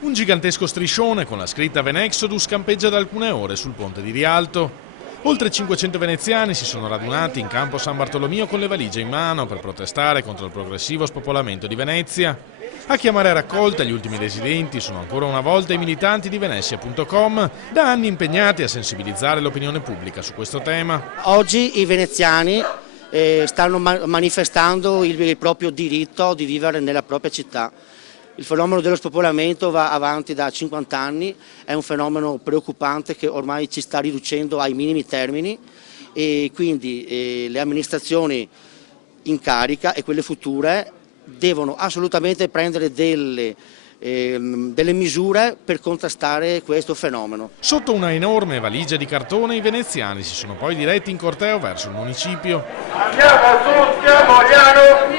Un gigantesco striscione con la scritta Venexodus campeggia da alcune ore sul ponte di Rialto. Oltre 500 veneziani si sono radunati in campo San Bartolomeo con le valigie in mano per protestare contro il progressivo spopolamento di Venezia. A chiamare a raccolta gli ultimi residenti sono ancora una volta i militanti di Venezia.com, da anni impegnati a sensibilizzare l'opinione pubblica su questo tema. Oggi i veneziani stanno manifestando il proprio diritto di vivere nella propria città. Il fenomeno dello spopolamento va avanti da 50 anni, è un fenomeno preoccupante che ormai ci sta riducendo ai minimi termini e quindi le amministrazioni in carica e quelle future devono assolutamente prendere delle misure per contrastare questo fenomeno. Sotto una enorme valigia di cartone i veneziani si sono poi diretti in corteo verso il municipio. Andiamo tutti a Mogliano!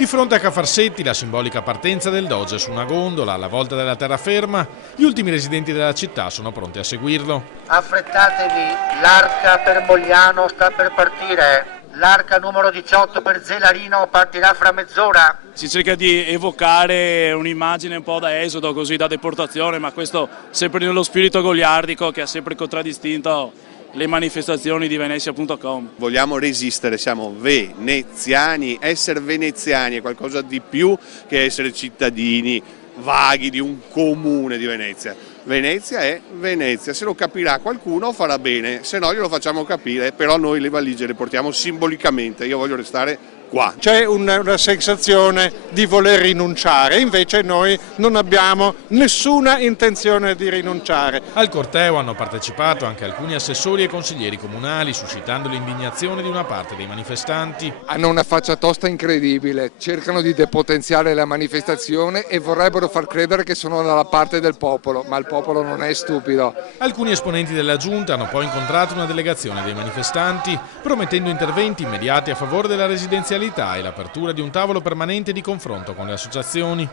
Di fronte a Cafarsetti, la simbolica partenza del Doge su una gondola alla volta della terraferma, gli ultimi residenti della città sono pronti a seguirlo. Affrettatevi, l'arca per Mogliano sta per partire, l'arca numero 18 per Zelarino partirà fra mezz'ora. Si cerca di evocare un'immagine un po' da esodo, così da deportazione, ma questo sempre nello spirito goliardico che ha sempre contraddistinto le manifestazioni di Venezia.com. Vogliamo resistere, siamo veneziani, essere veneziani è qualcosa di più che essere cittadini vaghi di un comune di Venezia. Venezia è Venezia, se lo capirà qualcuno farà bene, se no glielo facciamo capire, però noi le valigie le portiamo simbolicamente, io voglio restare qua. C'è una sensazione di voler rinunciare, invece noi non abbiamo nessuna intenzione di rinunciare. Al corteo hanno partecipato anche alcuni assessori e consiglieri comunali, suscitando l'indignazione di una parte dei manifestanti. Hanno una faccia tosta incredibile, cercano di depotenziare la manifestazione e vorrebbero far credere che sono dalla parte del popolo, ma il popolo non è stupido. Alcuni esponenti della giunta hanno poi incontrato una delegazione dei manifestanti, promettendo interventi immediati a favore della residenzialità e l'apertura di un tavolo permanente di confronto con le associazioni.